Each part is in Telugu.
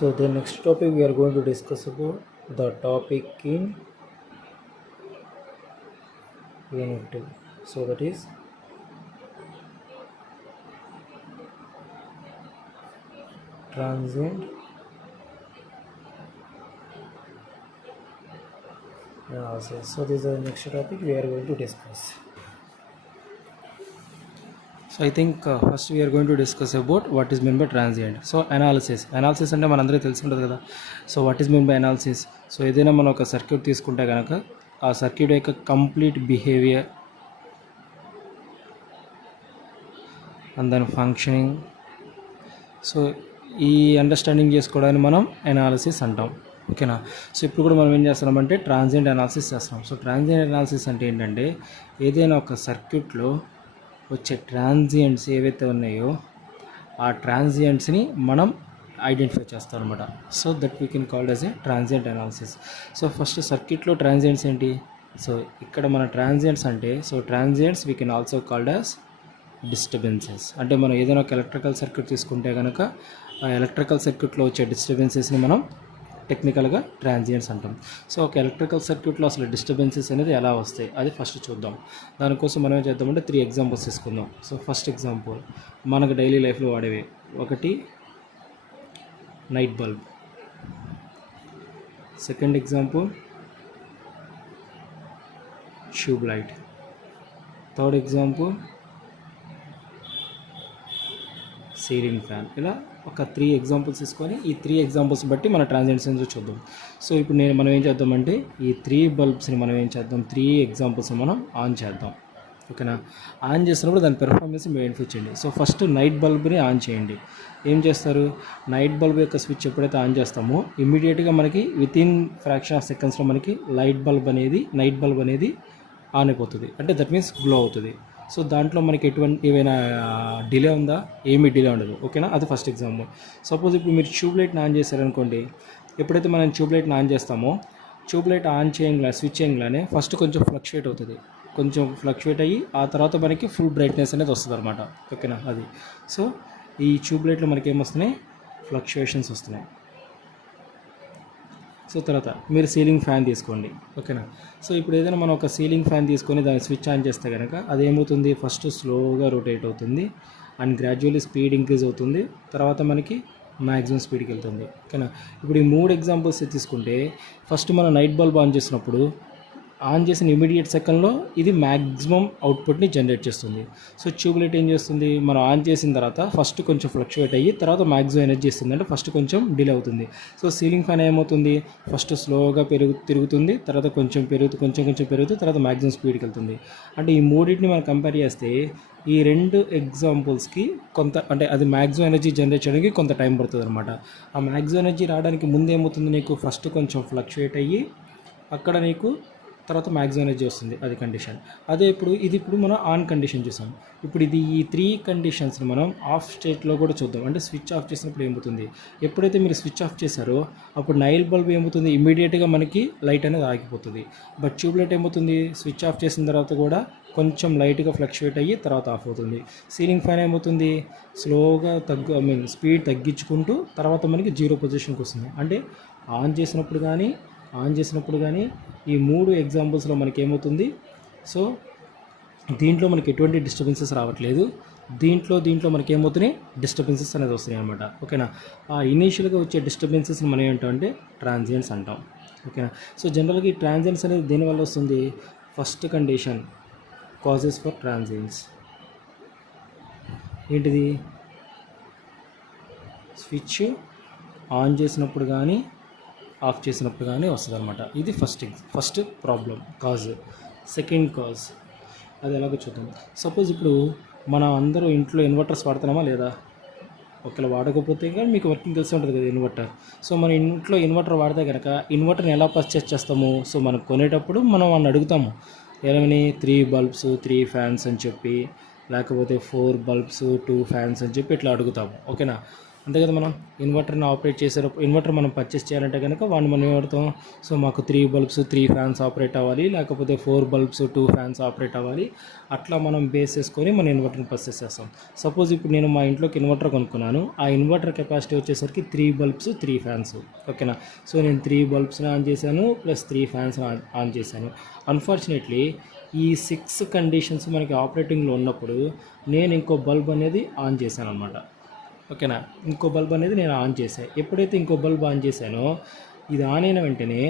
So the next topic we are going to discuss about the topic in Unit 2. So that is transient analysis. So this is the next topic we are going to discuss. So I think first we are going to discuss about what is meant by transient. So analysis అంటే మనందరికీ తెలిసి ఉంటుంది కదా. So what is mean by analysis. So ఏదైనా మనం ఒక సర్క్యూట్ తీసుకుంటే కనుక ఆ సర్క్యూట్ యొక్క కంప్లీట్ బిహేవియర్ అండ్ దాని ఫంక్షనింగ్, సో ఈ అండర్స్టాండింగ్ చేసుకోవడానికి మనం అనాలిసిస్ అంటాం. ఓకేనా. సో ఇప్పుడు కూడా మనం ఏం చేస్తున్నామంటే ట్రాన్సియంట్ అనాలిసిస్ చేస్తున్నాం. సో ట్రాన్సియంట్ అనాలిసిస్ అంటే ఏంటంటే ఏదైనా ఒక సర్క్యూట్లో వచ్చే ట్రాన్సియంట్స్ ఏవైతే ఉన్నాయో ఆ ట్రాన్సియంట్స్ని మనం ఐడెంటిఫై చేస్తాం అనమాట. So that we can called as a transient analysis. So first సర్క్యూట్లో ట్రాన్సియంట్స్ ఏంటి? సో ఇక్కడ మన ట్రాన్సియంట్స్ అంటే, so transients we can also called as disturbances. అంటే మనం ఏదైనా ఒక ఎలక్ట్రికల్ సర్క్యూట్ తీసుకుంటే కనుక ఆ ఎలక్ట్రికల్ సర్క్యూట్లో వచ్చే డిస్టర్బెన్సెస్ని మనం టెక్నికల్గా ట్రాన్సియంట్స్ అంటాం. సో ఒక ఎలక్ట్రికల్ సర్క్యూట్లో అసలు డిస్టర్బెన్సెస్ అనేది ఎలా వస్తాయి అది ఫస్ట్ చూద్దాం. దానికోసం మనం ఏం చేద్దామంటే 3 ఎగ్జాంపుల్స్ తీసుకుందాం. సో ఫస్ట్ ఎగ్జాంపుల్ మనకు డైలీ లైఫ్లో వాడేవి, ఒకటి night bulb. Second example tube light. Third example ceiling fan. ఇలా ఒక 3 ఎగ్జాంపుల్స్ తీసుకొని ఈ 3 ఎగ్జాంపుల్స్ బట్టి మన ట్రాన్సియంట్స్ చూద్దాం. సో ఇప్పుడు మనం ఏం చేద్దామంటే ఈ 3 బల్బ్స్ని మనం ఏం చేద్దాం, 3 ఎగ్జాంపుల్స్ని మనం ఆన్ చేద్దాం. ఓకేనా. ఆన్ చేసినప్పుడు దాని పెర్ఫార్మెన్స్ మీరు ఐడెంటిఫై చేయండి. సో ఫస్ట్ నైట్ బల్బ్ని ఆన్ చేయండి. ఏం చేస్తారు, నైట్ బల్బ్ యొక్క స్విచ్ ఎప్పుడైతే ఆన్ చేస్తామో ఇమ్మీడియట్గా మనకి వితిన్ ఫ్రాక్షన్ ఆఫ్ సెకండ్స్లో మనకి నైట్ బల్బ్ అనేది ఆన్ అయిపోతుంది. అంటే దట్ మీన్స్ గ్లో అవుతుంది. సో దాంట్లో మనకి ఏవైనా డిలే ఉందా? ఏమీ డిలే ఉండదు. ఓకేనా. అది ఫస్ట్ ఎగ్జాంపుల్. సపోజ్ ఇప్పుడు మీరు ట్యూబ్ లైట్ని ఆన్ చేశారనుకోండి, ఎప్పుడైతే మనం ట్యూబ్ లైట్ని ఆన్ చేస్తామో ట్యూబ్ లైట్ ఆన్ చేయంగానే స్విచ్ చేయంగానే ఫస్ట్ కొంచెం ఫ్లక్చువేట్ అవుతుంది. కొంచెం ఫ్లక్చువేట్ అయ్యి ఆ తర్వాత మనకి ఫుల్ బ్రైట్నెస్ అనేది వస్తుంది అనమాట. ఓకేనా. అది సో ఈ ట్యూబ్ లైట్లో మనకి ఏమొస్తున్నాయి, ఫ్లక్చువేషన్స్ వస్తున్నాయి. సో తర్వాత మీరు సీలింగ్ ఫ్యాన్ తీసుకోండి. ఓకేనా. సో ఇప్పుడు ఏదైనా మనం ఒక సీలింగ్ ఫ్యాన్ తీసుకొని దాన్ని స్విచ్ ఆన్ చేస్తే కనుక అదేమవుతుంది, ఫస్ట్ స్లోగా రొటేట్ అవుతుంది అండ్ గ్రాడ్యువల్లీ స్పీడ్ ఇంక్రీజ్ అవుతుంది, తర్వాత మనకి మ్యాక్సిమం స్పీడ్కి వెళ్తుంది. ఓకేనా. ఇప్పుడు ఈ 3 ఎగ్జాంపుల్స్ తీసుకుంటే ఫస్ట్ మనం నైట్ బల్బ్ ఆన్ చేసినప్పుడు ఆన్ చేసిన ఇమీడియట్ సెకండ్లో ఇది మ్యాక్సిమం అవుట్పుట్ని జనరేట్ చేస్తుంది. సో ట్యూబ్ లైట్ ఏం చేస్తుంది, మనం ఆన్ చేసిన తర్వాత ఫస్ట్ కొంచెం ఫ్లక్చువేట్ అయ్యి తర్వాత మ్యాక్సిమం ఎనర్జీ ఇస్తుంది, అంటే ఫస్ట్ కొంచెం డిలే అవుతుంది. సో సీలింగ్ ఫ్యాన్ ఏమవుతుంది, ఫస్ట్ స్లోగా తిరుగుతుంది, తర్వాత కొంచెం పెరుగుతూ తర్వాత మ్యాక్సిమం స్పీడ్కి వెళ్తుంది. అంటే ఈ మూడింటిని మనం కంపేర్ చేస్తే ఈ 2 ఎగ్జాంపుల్స్కి కొంత అంటే అది మ్యాక్సిమం ఎనర్జీ జనరేట్ చేయడానికి కొంత టైం పడుతుంది అనమాట. ఆ మ్యాక్సిమం ఎనర్జీ రావడానికి ముందు ఏమవుతుంది, నీకు ఫస్ట్ కొంచెం ఫ్లక్చువేట్ అయ్యి అక్కడ నీకు తర్వాత మ్యాక్సిమం ఎనర్జీ వస్తుంది. అది కండిషన్. అదే ఇప్పుడు మనం ఆన్ కండిషన్ చూసాం. ఇప్పుడు ఈ 3 కండిషన్స్ని మనం ఆఫ్ స్టేట్లో కూడా చూద్దాం. అంటే స్విచ్ ఆఫ్ చేసినప్పుడు ఏమవుతుంది, ఎప్పుడైతే మీరు స్విచ్ ఆఫ్ చేశారో అప్పుడు నైట్ బల్బ్ ఏమవుతుంది, ఇమీడియట్గా మనకి లైట్ అనేది ఆగిపోతుంది. బట్ ట్యూబ్ లైట్ ఏమవుతుంది, స్విచ్ ఆఫ్ చేసిన తర్వాత కూడా కొంచెం లైట్గా ఫ్లక్చువేట్ అయ్యి తర్వాత ఆఫ్ అవుతుంది. సీలింగ్ ఫ్యాన్ ఏమవుతుంది, స్లోగా స్పీడ్ తగ్గించుకుంటూ తర్వాత మనకి 0 పొజిషన్కి వస్తుంది. అంటే ఆన్ చేసినప్పుడు కానీ ఈ 3 ఎగ్జాంపుల్స్లో మనకి ఏమవుతుంది, సో దీంట్లో మనకి ఎటువంటి డిస్టర్బెన్సెస్ రావట్లేదు, దీంట్లో మనకి ఏమవుతున్నాయి, డిస్టర్బెన్సెస్ అనేది వస్తున్నాయి అనమాట. ఓకేనా. ఆ ఇనీషియల్గా వచ్చే డిస్టర్బెన్సెస్ని మనం ఏంటంటే ట్రాన్సియంట్స్ అంటాం. ఓకేనా. సో జనరల్గా ఈ ట్రాన్సియంట్స్ అనేది దేనివల్ల వస్తుంది, ఫస్ట్ కండిషన్ కాజెస్ ఫర్ ట్రాన్సియంట్స్ ఏంటిది, స్విచ్ ఆన్ చేసినప్పుడు కానీ ఆఫ్ చేసినప్పుడు కానీ వస్తుంది అనమాట. ఇది first problem cause. Second cause అది ఎలాగో చూద్దాం. సపోజ్ ఇప్పుడు మనం అందరూ ఇంట్లో ఇన్వర్టర్స్ వాడుతున్నామా లేదా, ఒకవేళ వాడకపోతే కానీ మీకు వర్కింగ్ తెలిసి ఉంటుంది కదా ఇన్వర్టర్. సో మన ఇంట్లో ఇన్వర్టర్ వాడితే కనుక ఇన్వర్టర్ని ఎలా పర్చేస్ చేస్తాము, సో మనం కొనేటప్పుడు మనం వాళ్ళని అడుగుతాము ఏమని, 3 బల్బ్స్ 3 ఫ్యాన్స్ అని చెప్పి, లేకపోతే 4 బల్బ్స్ 2 ఫ్యాన్స్ అని చెప్పి ఇట్లా అడుగుతాము. ఓకేనా. అంతే కదా. మనం ఇన్వర్టర్ని ఆపరేట్ చేసేటప్పుడు ఇన్వర్టర్ మనం పర్చేస్ చేయాలంటే కనుక వాడిని మనం ఏమడతాం, సో మాకు 3 బల్బ్స్ 3 ఫ్యాన్స్ ఆపరేట్ అవ్వాలి, లేకపోతే 4 బల్బ్స్ 2 ఫ్యాన్స్ ఆపరేట్ అవ్వాలి, అట్లా మనం బేస్ చేసుకొని మన ఇన్వర్టర్ని పర్చేస్ చేస్తాం. సపోజ్ ఇప్పుడు నేను మా ఇంట్లోకి ఇన్వర్టర్ కొనుక్కున్నాను, ఆ ఇన్వర్టర్ కెపాసిటీ వచ్చేసరికి 3 బల్బ్స్ 3 ఫ్యాన్స్, ఓకేనా. సో నేను 3 బల్బ్స్ని ఆన్ చేశాను ప్లస్ 3 ఫ్యాన్స్ని ఆన్ చేశాను. అన్ఫార్చునేట్లీ ఈ 6 కండిషన్స్ మనకి ఆపరేటింగ్లో ఉన్నప్పుడు నేను ఇంకో బల్బ్ అనేది ఆన్ చేశాను అనమాట, ఓకేనా. ఇంకో బల్బ్ అనేది నేను ఆన్ చేశాను. ఎప్పుడైతే ఇంకో బల్బ్ ఆన్ చేశానో ఇది ఆన్ అయిన వెంటనే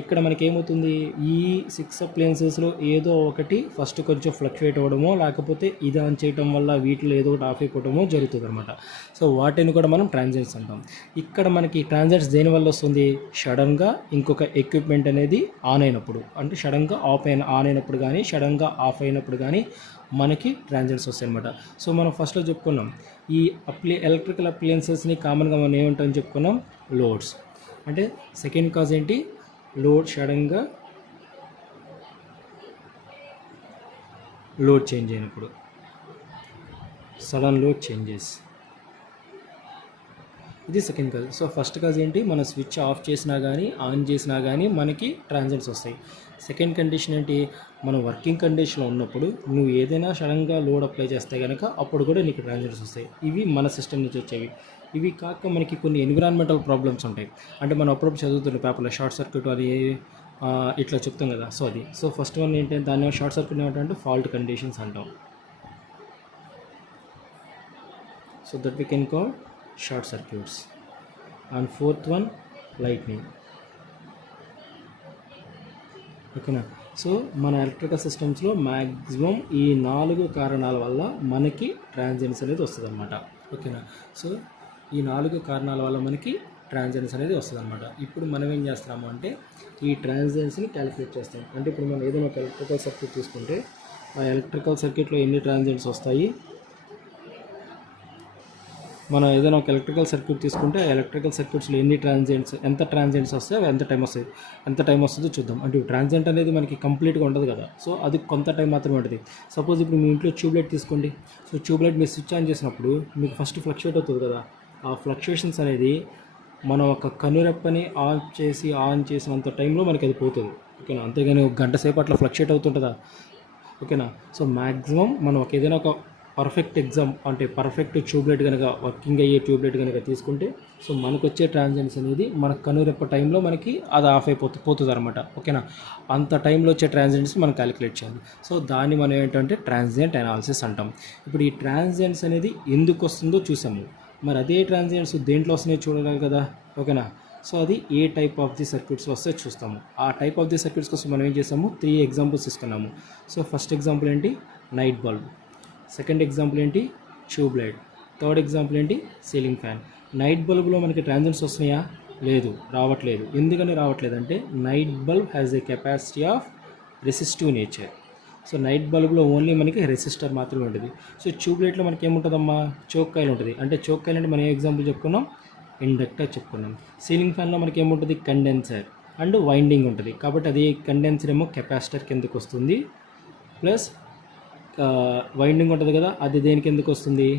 ఇక్కడ మనకి ఏమవుతుంది, ఈ 6 అప్లయన్సెస్లో ఏదో ఒకటి ఫస్ట్ కొంచెం ఫ్లక్చువేట్ అవ్వడమో, లేకపోతే ఇది ఆన్ చేయడం వల్ల వీటిలో ఏదో ఒకటి ఆఫ్ అయిపోవడమో జరుగుతుంది అనమాట. సో వాటిని కూడా మనం ట్రాన్సియెంట్స్ అంటాం. ఇక్కడ మనకి ట్రాన్సియెంట్స్ దేనివల్ల వస్తుంది, సడన్గా ఇంకొక ఎక్విప్మెంట్ అనేది ఆన్ అయినప్పుడు, అంటే సడన్గా ఆన్ అయినప్పుడు కానీ సడన్గా ఆఫ్ అయినప్పుడు కానీ మనకి ట్రాన్సియెంట్స్ వస్తాయి అనమాట. సో మనం ఫస్ట్లో చెప్పుకున్నాం ఈ ఎలక్ట్రికల్ అప్లయన్సెస్ని కామన్గా మనం ఏమంటామని చెప్పుకున్నాం, లోడ్స్. అంటే సెకండ్ కాజ్ ఏంటి, లోడ్ సడన్గా లోడ్ చేంజ్ అయినప్పుడు, సడన్ లోడ్ చేంజెస్, ఇది second cause. So first cause ఏంటి, మనం స్విచ్ ఆఫ్ చేసినా కానీ ఆన్ చేసినా కానీ మనకి ట్రాన్సియెంట్స్ వస్తాయి. సెకండ్ కండిషన్ ఏంటి, మనం వర్కింగ్ కండిషన్లో ఉన్నప్పుడు నువ్వు ఏదైనా సడన్గా లోడ్ అప్లై చేస్తే కనుక అప్పుడు కూడా నీకు ట్రాన్సియెంట్స్ వస్తాయి. ఇవి మన సిస్టమ్ నుంచి వచ్చేవి. ఇవి కాక మనకి కొన్ని ఎన్విరాన్మెంటల్ ప్రాబ్లమ్స్ ఉంటాయి. అంటే మనం అప్పుడప్పుడు చదువుతున్న పేపర్లో షార్ట్ సర్క్యూట్ అని ఇట్లా చెప్తాం కదా. సో అది, సో ఫస్ట్ వన్ ఏంటంటే దాన్ని షార్ట్ సర్క్యూట్ ఏమంటే ఫాల్ట్ కండిషన్స్ అంటాం. So that we can call short circuits. And fourth one lightning, ఓకేనా. సో మన ఎలక్ట్రికల్ సిస్టమ్స్లో మ్యాక్సిమం ఈ 4 కారణాల వల్ల మనకి ట్రాన్సియెంట్స్ అనేది వస్తుంది అనమాట, ఓకేనా. సో ఈ 4 కారణాల వల్ల మనకి ట్రాన్సియెంట్స్ అనేది వస్తుంది అనమాట. ఇప్పుడు మనం ఏం చేస్తున్నాము అంటే ఈ ట్రాన్సియెంట్స్ని క్యాలిక్యులేట్ చేస్తాం. అంటే ఇప్పుడు మనం ఏదైనా ఒక ఎలక్ట్రికల్ సర్క్యూట్ తీసుకుంటే ఆ ఎలక్ట్రికల్ సర్క్యూట్లో ఎన్ని ట్రాన్సియెంట్స్ వస్తాయి, మనం ఏదైనా ఒక ఎలక్ట్రికల్ సర్క్యూట్ తీసుకుంటే ఆ ఎలక్ట్రికల్ సర్క్యూట్స్లో ఎంత ట్రాన్సియెంట్స్ వస్తాయి, ఎంత టైం వస్తుందో చూద్దాం. అంటే ట్రాన్సియెంట్ అనేది మనకి కంప్లీట్గా ఉండదు కదా. సో అది కొంత టైం మాత్రమే ఉంటుంది. సపోజ్ ఇప్పుడు మీ ఇంట్లో ట్యూబ్లైట్ తీసుకోండి. సో ట్యూబ్లైట్ మీరు స్విచ్ ఆన్ చేసినప్పుడు మీకు ఫస్ట్ ఫ్లక్చువేట్ అవుతుంది కదా. ఆ ఫ్లక్చువేషన్స్ అనేది మనం ఒక కనురెప్పని ఆన్ చేసినంత టైంలో మనకి అది పోతుంది, ఓకేనా. అంతేగాని ఒక గంట సేపు అట్లా ఫ్లక్చువేట్ అవుతుంటుందా, ఓకేనా. సో మ్యాక్సిమం మనం ఏదైనా ఒక పర్ఫెక్ట్ ట్యూబ్లైట్ కనుక వర్కింగ్ అయ్యే ట్యూబ్లైట్ కనుక తీసుకుంటే సో మనకు వచ్చే ట్రాన్సియెంట్స్ అనేది మన కనురెప్ప టైంలో మనకి అది ఆఫ్ పోతుంది అనమాట, ఓకేనా. అంత టైంలో వచ్చే ట్రాన్సియెంట్స్ మనం క్యాలిక్యులేట్ చేయాలి. సో దాన్ని మనం ఏంటంటే ట్రాన్సియెంట్ అనాలిసిస్ అంటాం. ఇప్పుడు ఈ ట్రాన్సియెంట్స్ అనేది ఎందుకు వస్తుందో చూసాము. మరి అదే ట్రాన్సియెంట్స్ దేంట్లో వస్తున్నాయో చూడాలి కదా, ఓకేనా. సో అది ఏ టైప్ ఆఫ్ ది సర్క్యూట్స్లో వస్తే చూస్తాము. ఆ టైప్ ఆఫ్ ది సర్క్యూట్స్ కోసం మనం ఏం చేసాము, 3 ఎగ్జాంపుల్స్ తీసుకున్నాము. సో ఫస్ట్ ఎగ్జాంపుల్ ఏంటి, నైట్ బల్బ్. సెకండ్ ఎగ్జాంపుల్ ఏంటి, ట్యూబ్లైట్. థర్డ్ ఎగ్జాంపుల్ ఏంటి, సీలింగ్ ఫ్యాన్. నైట్ బల్బ్లో మనకి ట్రాన్సియెంట్స్ వస్తున్నాయా, లేదు, రావట్లేదు. ఎందుకని రావట్లేదు అంటే night bulb has a capacity of resistive nature. So night బల్బ్లో ఓన్లీ మనకి రెసిస్టర్ మాత్రమే ఉంటుంది. సో ట్యూబ్లైట్లో మనకి ఏముంటుందమ్మా, చోక్ కాయిల్ ఉంటుంది. అంటే చోక్ కాయిల్ అంటే మనం ఏ ఎగ్జాంపుల్ చెప్పుకున్నాం, ఇండక్టర్ చెప్పుకున్నాం. సీలింగ్ ఫ్యాన్లో మనకి ఏముంటుంది, కండెన్సర్ అండ్ వైండింగ్ ఉంటుంది. కాబట్టి అది కండెన్సర్ ఏమో కెపాసిటర్ కిందకు వస్తుంది, ప్లస్ వైండింగ్ ఉంటుంది కదా, అది దేనికి ఎందుకు వస్తుంది,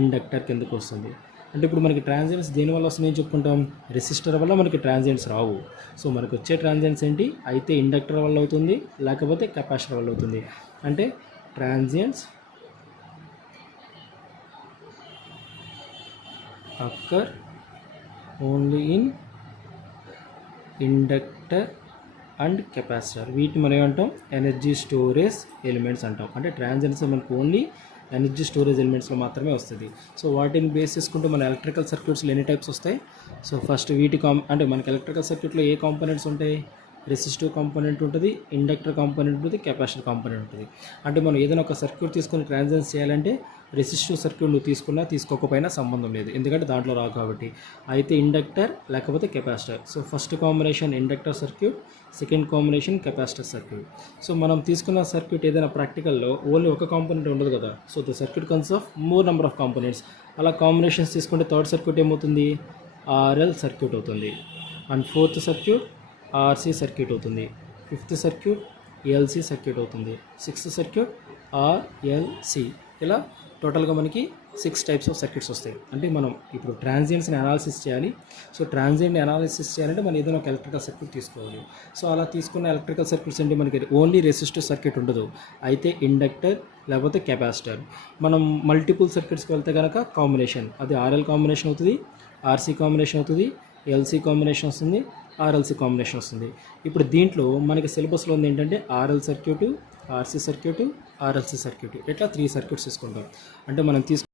ఇండక్టర్ కిందకు వస్తుంది. అంటే ఇప్పుడు మనకి ట్రాన్సియెంట్స్ దేనివల్ల వస్తున్నాయని చెప్పుకుంటాం, రెసిస్టర్ వల్ల మనకి ట్రాన్సియెంట్స్ రావు. సో మనకు వచ్చే ట్రాన్సియెంట్స్ ఏంటి, అయితే ఇండక్టర్ వల్ల అవుతుంది, లేకపోతే కెపాసిటర్ వల్ల అవుతుంది. అంటే transients occur only in inductor and capacitor. వీటిని మనం ఏమంటాం, ఎనర్జీ స్టోరేజ్ ఎలిమెంట్స్ అంటాం. అంటే ట్రాన్సియెంట్స్ మనకు ఓన్లీ ఎనర్జీ స్టోరేజ్ ఎలిమెంట్స్లో మాత్రమే వస్తుంది. సో వాటిని బేస్ చేసుకుంటూ మన ఎలక్ట్రికల్ సర్క్యూట్స్లో ఎన్ని టైప్స్ వస్తాయి. సో ఫస్ట్ అంటే మనకి ఎలక్ట్రికల్ సర్క్యూట్లో ఏ కాంపోనెంట్స్ ఉంటాయి, రెసిస్టివ్ కాంపోనెంట్ ఉంటుంది, ఇండక్టర్ కాంపోనెంట్ ఉంటుంది, కెపాసిటర్ కాంపోనెంట్ ఉంటుంది. అంటే మనం ఏదైనా ఒక సర్క్యూట్ తీసుకొని ట్రాన్సియెంట్స్ చేయాలంటే రెసిస్టివ్ సర్క్యూట్ నువ్వు తీసుకున్నా తీసుకోకపోయినా సంబంధం లేదు, ఎందుకంటే దాంట్లో రావు కాబట్టి. అయితే ఇండక్టర్ లేకపోతే capacitor. So first combination inductor circuit, second combination capacitor circuit. So మనం తీసుకున్న సర్క్యూట్ ఏదైనా ప్రాక్టికల్లో ఓన్లీ ఒక కాంపోనెంట్ ఉండదు కదా. So the circuit consists of more number of components. అలా కాంబినేషన్స్ తీసుకుంటే థర్డ్ సర్క్యూట్ ఏమవుతుంది, ఆర్ఎల్ సర్క్యూట్ అవుతుంది. And fourth circuit RC circuit అవుతుంది. ఫిఫ్త్ సర్క్యూట్ ఎల్సీ సర్క్యూట్ అవుతుంది. Sixth circuit RLC. ఇలా టోటల్గా మనకి 6 టైప్స్ ఆఫ్ సర్క్యూట్స్ వస్తాయి. అంటే మనం ఇప్పుడు ట్రాన్సియెంట్స్ని అనాలిసిస్ చేయాలి. సో ట్రాన్సియెంట్ని అనాలిసిస్ చేయాలంటే మనం ఏదైనా ఒక ఎలక్ట్రికల్ సర్క్యూట్ తీసుకోవాలి. సో అలా తీసుకున్న ఎలక్ట్రికల్ సర్క్యూట్స్ అంటే మనకి ఓన్లీ రెసిస్టివ్ సర్క్యూట్ ఉండదు, అయితే ఇండక్టర్ లేకపోతే కెపాసిటర్. మనం మల్టిపుల్ సర్క్యూట్స్కి వెళ్తే కనుక కాంబినేషన్, అది ఆర్ఎల్ కాంబినేషన్ అవుతుంది, ఆర్సీ కాంబినేషన్ అవుతుంది, ఎల్సీ కాంబినేషన్ వస్తుంది, ఆర్ఎల్సీ కాంబినేషన్ వస్తుంది. ఇప్పుడు దీంట్లో మనకి సిలబస్లో ఉంది ఏంటంటే RL circuit, RC circuit, RLC circuit, ఇట్లా 3 సర్క్యూట్స్ తీసుకుంటాం. అంటే మనం